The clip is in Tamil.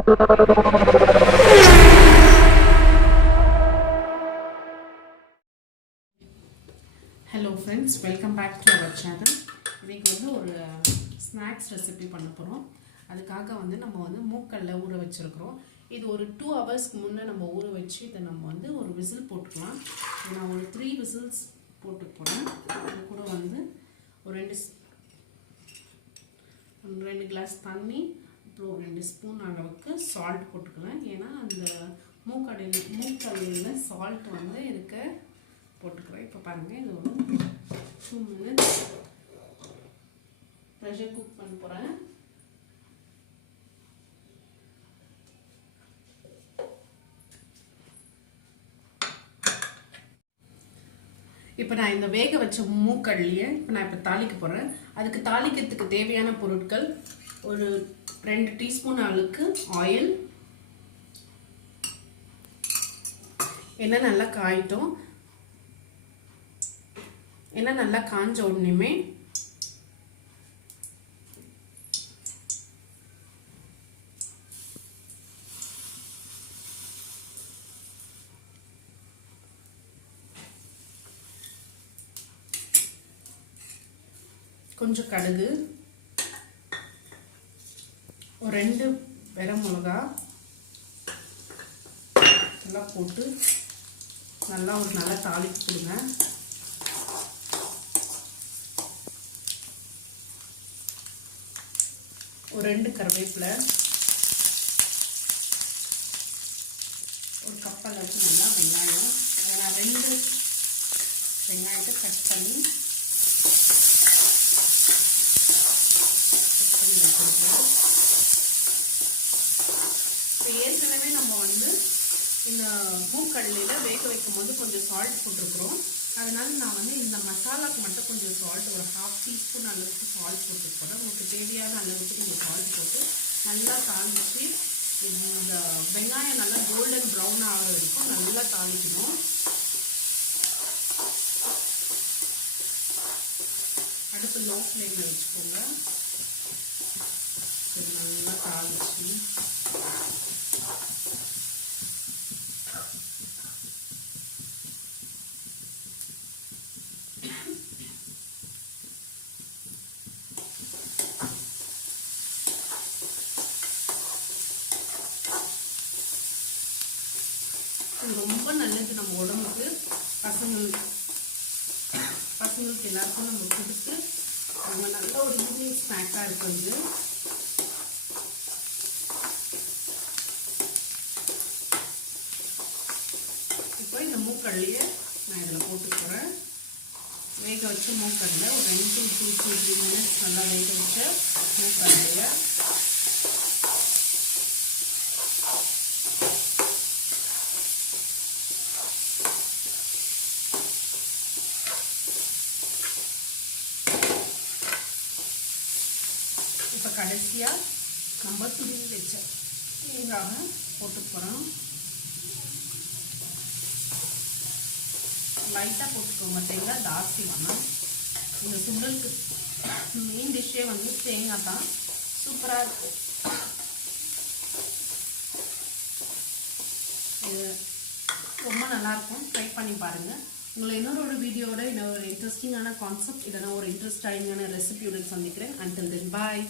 Hello friends welcome back to our channel இன்றைக்கி வந்து ஒரு ஸ்நாக்ஸ் ரெசிபி பண்ண போகிறோம் அதுக்காக வந்து நம்ம வந்து மூக்கல்ல ஊற வச்சுருக்குறோம். இது ஒரு டூ ஹவர்ஸ்க்கு முன்னே நம்ம ஊற வச்சு இதை நம்ம வந்து ஒரு விசில் போட்டுக்கலாம். நான் ஒரு த்ரீ விசில்ஸ் போட்டு போகிறேன் அது கூட வந்து ஒரு ரெண்டு ரெண்டு கிளாஸ் தண்ணி அப்புறம் ஸ்பூன் அளவுக்கு சால்ட் போட்டுக்கலாம். ஏன்னா அந்த மூக்கடையில் மூக்கடையில் சால்ட் வந்து இருக்க போட்டுக்கிறேன் இப்போ பாருங்கள் இது ஒரு டூ மினிட்ஸ் ப்ரெஷர் குக் பண்ண போகிறேன் இப்போ நான் இந்த வேக வச்ச மூக்கடலையை இப்போ நான் இப்போ தாளிக்க போகிறேன் அதுக்கு தாளிக்கிறதுக்கு தேவையான பொருட்கள் ஒரு ரெண்டு டீஸ்பூன் அளவுக்கு ஆயில். எண்ணெய் நல்லா காயிட்டும். எண்ணெய் நல்லா காஞ்ச உடனேமே கொஞ்சம் கடுகு ஒரு ரெண்டு வெற மிளகா எல்லாம் போட்டு நல்லா ஒரு நல்லா தாளிப்பு கொடுங்க. ஒரு ரெண்டு கருவேப்பிலை ஒரு கப் அளவுக்கு நல்லா வெங்காயம். அதை நான் ரெண்டு வெங்காயத்தை கட் பண்ணி கட் பண்ணி வச்சுருக்கேன். இப்போ ஏற்கனவே நம்ம வந்து இந்த மூக்கடலையில் வேக வைக்கும் போது கொஞ்சம் சால்ட் போட்டிருக்கிறோம். அதனால் நான் வந்து இந்த மசாலாவுக்கு மட்டும் கொஞ்சம் சால்ட் ஒரு ஹாஃப் டீஸ்பூன் அளவுக்கு சால்ட் போட்டுருக்கோம் உங்களுக்கு தேவையான அளவுக்கு நீங்கள் சால்ட் போட்டு நல்லா தாளிச்சு இந்த வெங்காயம் நல்லா கோல்டன் ப்ரௌன் ஆகிற வரைக்கும் நல்லா தாளிக்கணும். அடுப்பு லோ ஃப்ளேமில் வச்சுக்கோங்க. நல்லா தாளிச்சு. ரொம்ப நல்லது நம்ம உடம்புக்கு. பசங்களுக்கு பசங்களுக்கு எல்லாருக்கும் நம்ம கொடுத்து அவங்க நல்ல ஒரு ஈவினிங் ஸ்நாக்காக இருக்கும் இது. இப்போ இந்த மூக்கடலையை நான் இதில் போட்டு போகிறேன் வேக வச்சு மூக்கடலை ஒரு ரெண்டு டூ டூ த்ரீ மினிட்ஸ் நல்லா வேக வச்ச மூக்கடலையை இப்போ கடைசியாக நம்ம துணி வச்ச தேங்காவை போட்டு போகிறோம் லைட்டாக போட்டுக்கோங்க. தேங்காய் ஜாஸ்தி வேணாம். இந்த சுண்டலுக்கு மெயின் டிஷ்ஷே வந்து தேங்காய் தான். சூப்பராக இருக்கும். இது ரொம்ப நல்லாயிருக்கும் ட்ரை பண்ணி பாருங்கள் உங்களை இன்னொரு ஒரு வீடியோட இன்னொரு இன்ட்ரெஸ்டிங்கான கான்செப்ட் இல்லைனா ஒரு இன்ட்ரெஸ்டிங்கான ரெசிபியுடன் சந்திக்கிறேன். அண்டில் தென் பாய்